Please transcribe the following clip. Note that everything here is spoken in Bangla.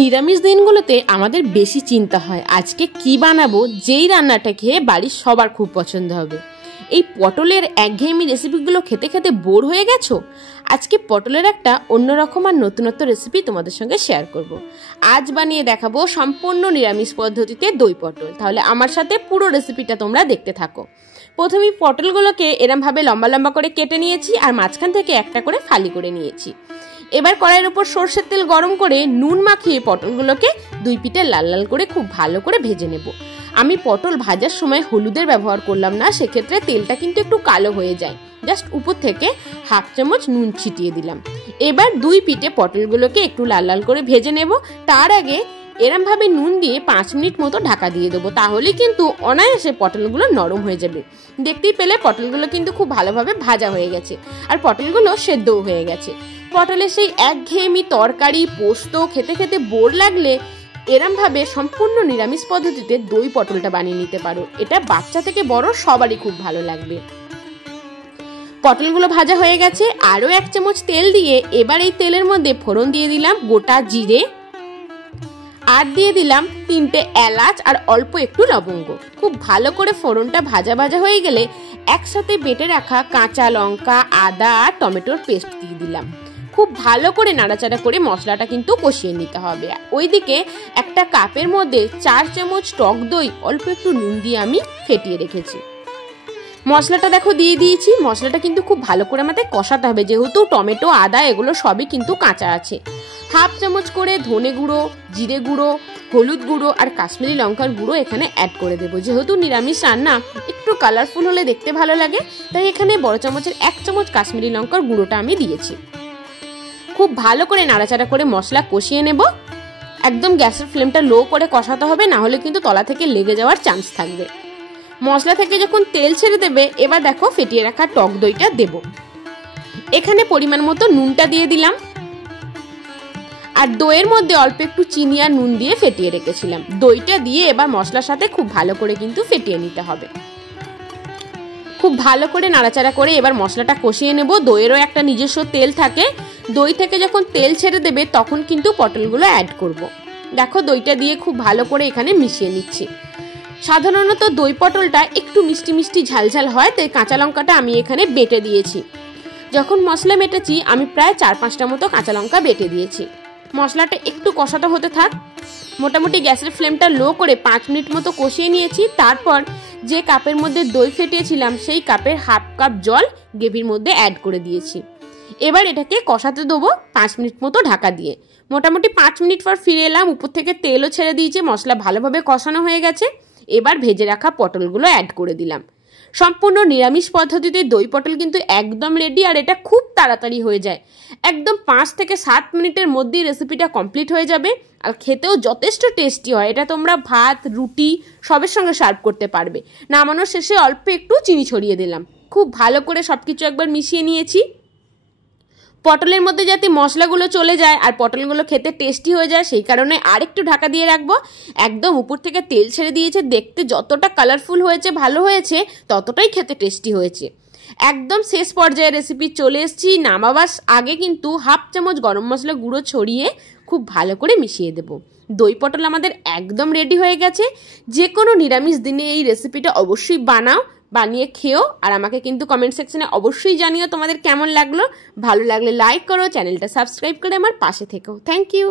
নিরামিষ দিনগুলোতে আমাদের বেশি চিন্তা হয় আজকে কি বানাবো, যেই রান্নাটা খেয়ে বাড়ির সবার খুব পছন্দ হবে। এই পটলের একঘেয়েমি রেসিপিগুলো খেতে খেতে বোর হয়ে গেছো? আজকে পটলের একটা অন্যরকম আর নতুনত্ব রেসিপি তোমাদের সঙ্গে শেয়ার করব। আজ বানিয়ে দেখাবো সম্পূর্ণ নিরামিষ পদ্ধতিতে দই পটল। তাহলে আমার সাথে পুরো রেসিপিটা তোমরা দেখতে থাকো। প্রথমে পটলগুলোকে এরমভাবে লম্বা লম্বা করে কেটে নিয়েছি আর মাঝখান থেকে একটা করে ফালি করে নিয়েছি। এবার কড়াইয়ের উপর সরষের তেল গরম করে নুন মাখিয়ে পটলগুলোকে দুই পিঠে লাল লাল করে খুব ভালো করে ভেজে নেব। আমি পটল ভাজার সময় হলুদের ব্যবহার করলাম না, সেক্ষেত্রে তেলটা কিন্তু একটু কালো হয়ে যায়। জাস্ট উপর থেকে হাফ চামচ নুন ছিটিয়ে দিলাম। এবার দুই পিঠে পটলগুলোকে একটু লাল লাল করে ভেজে নেব। তার আগে এরমভাবে নুন দিয়ে 5 মিনিট মতো ঢাকা দিয়ে দেবো, তাহলে কিন্তু অনায়াসে পটলগুলো নরম হয়ে যাবে। দেখতেই পেলে পটলগুলো কিন্তু খুব ভালোভাবে ভাজা হয়ে গেছে আর পটলগুলো সেদ্ধও হয়ে গেছে। পটলের সেই একঘেয়েমি তরকারি পোস্ত খেতে খেতে বোর লাগলে এরমভাবে সম্পূর্ণ নিরামিষ পদ্ধতিতে দই পটলটা বানিয়ে নিতে পারো। এটা বাচ্চা থেকে বড় সবারই খুব ভালো লাগবে। পটলগুলো ভাজা হয়ে গেছে, আরও 1 চামচ তেল দিয়ে এবার এই তেলের মধ্যে ফোড়ন দিয়ে দিলাম গোটা জিরে, আর দিয়ে দিলাম 3টে এলাচ আর অল্প একটু লবঙ্গ। খুব ভালো করে ফোড়নটা ভাজা ভাজা হয়ে গেলে একসাথে বেটে রাখা কাঁচা লঙ্কা, আদা আর টমেটোর পেস্ট দিয়ে দিলাম। খুব ভালো করে নাড়াচাড়া করে মশলাটা কিন্তু কষিয়ে নিতে হবে। ওইদিকে একটা কাপের মধ্যে 4 চামচ টক দই অল্প একটু নুন দিয়ে আমি ফেটিয়ে রেখেছি। মশলাটা দেখো দিয়ে দিয়েছি। মশলাটা কিন্তু খুব ভালো করে আমাদের কষাতে হবে, যেহেতু টমেটো আদা এগুলো সবই কিন্তু কাঁচা আছে। হাফ চামচ করে ধনে গুঁড়ো, জিরে গুঁড়ো, হলুদ গুঁড়ো আর কাশ্মীরি লঙ্কার গুঁড়ো এখানে অ্যাড করে দেবো। যেহেতু নিরামিষ রান্না একটু কালারফুল হলে দেখতে ভালো লাগে, তাই এখানে বড় চামচের 1 চামচ কাশ্মীরি লঙ্কার গুঁড়োটা আমি দিয়েছি। খুব ভালো করে নাড়াচাড়া করে মশলা কষিয়ে নেব। একদম গ্যাসের ফ্লেমটা লো করে কষাতে হবে, না হলে কিন্তু তলা থেকে লেগে যাওয়ার চান্স থাকবে। মশলা থেকে যখন তেল ছেড়ে দেবে এবার দেখো ফেটিয়ে রাখা টক দইটা দেব। এখানে পরিমাণ মতো নুনটা দিয়ে দিলাম আর দইয়ের মধ্যে অল্প একটু চিনি আর নুন দিয়ে ফেটিয়ে রেখেছিলাম। দইটা দিয়ে এবার মশলার সাথে খুব ভালো করে কিন্তু ফেটিয়ে নিতে হবে। খুব ভালো করে নাড়াচাড়া করে এবার মশলাটা কষিয়ে নেব। দইয়েরও একটা নিজস্ব তেল থাকে, দই থেকে যখন তেল ছেড়ে দেবে তখন কিন্তু পটলগুলো অ্যাড করব। দেখো দইটা দিয়ে খুব ভালো করে এখানে মিশিয়ে নিচ্ছি। সাধারণত দই পটলটা একটু মিষ্টি মিষ্টি ঝালঝাল হয়, তাই কাঁচা লঙ্কাটা আমি এখানে বেটে দিয়েছি। যখন মশলা মেটেছি আমি প্রায় 4-5টা মতো কাঁচা লঙ্কা বেটে দিয়েছি। মশলাটা একটু কষাতে হতে থাক। মোটামুটি গ্যাসের ফ্লেমটা লো করে 5 মিনিট মতো কষিয়ে নিয়েছি। তারপর যে কাপের মধ্যে দই ফেটিয়েছিলাম সেই কাপের হাফ কাপ জল গ্রেভির মধ্যে অ্যাড করে দিয়েছি। এবার এটাকে কষাতে দেবো 5 মিনিট মতো ঢাকা দিয়ে। মোটামুটি 5 মিনিট পর ফিরে এলাম, উপর থেকে তেলও ছেড়ে দিয়েছে, মশলা ভালোভাবে কষানো হয়ে গেছে। এবার ভেজে রাখা পটলগুলো অ্যাড করে দিলাম। সম্পূর্ণ নিরামিষ পদ্ধতিতে দই পটল কিন্তু একদম রেডি, আর এটা খুব তাড়াতাড়ি হয়ে যায়। একদম 5 থেকে 7 মিনিটের মধ্যেই রেসিপিটা কমপ্লিট হয়ে যাবে আর খেতেও যথেষ্ট টেস্টি হয়। এটা তোমরা ভাত রুটি সবের সঙ্গে সার্ভ করতে পারবে। নামানোর শেষে অল্প একটু চিনি ছড়িয়ে দিলাম। খুব ভালো করে সবকিছু একবার মিশিয়ে নিয়েছি। পটলের মধ্যে যাতে মশলাগুলো চলে যায় আর পটলগুলো খেতে টেস্টি হয়ে যায় সেই কারণে আরেকটু ঢাকা দিয়ে রাখবো। একদম উপর থেকে তেল ছেড়ে দিয়েছে, দেখতে যতটা কালারফুল হয়েছে ভালো হয়েছে, ততটাই খেতে টেস্টি হয়েছে। একদম শেষ পর্যায়ে রেসিপি চলে এসেছি। নামাবার আগে কিন্তু হাফ চামচ গরম মশলা গুঁড়ো ছড়িয়ে খুব ভালো করে মিশিয়ে দেবো। দই পটল আমাদের একদম রেডি হয়ে গেছে। যে কোনো নিরামিষ দিনে এই রেসিপিটা অবশ্যই বানাও, বানিয়ে খেও আর আমাকে কিন্তু কমেন্ট সেকশনে অবশ্যই জানিও তোমাদের কেমন লাগলো। ভালো লাগলে লাইক করো, চ্যানেলটা সাবস্ক্রাইব করে আমার পাশে থেকো। Thank you.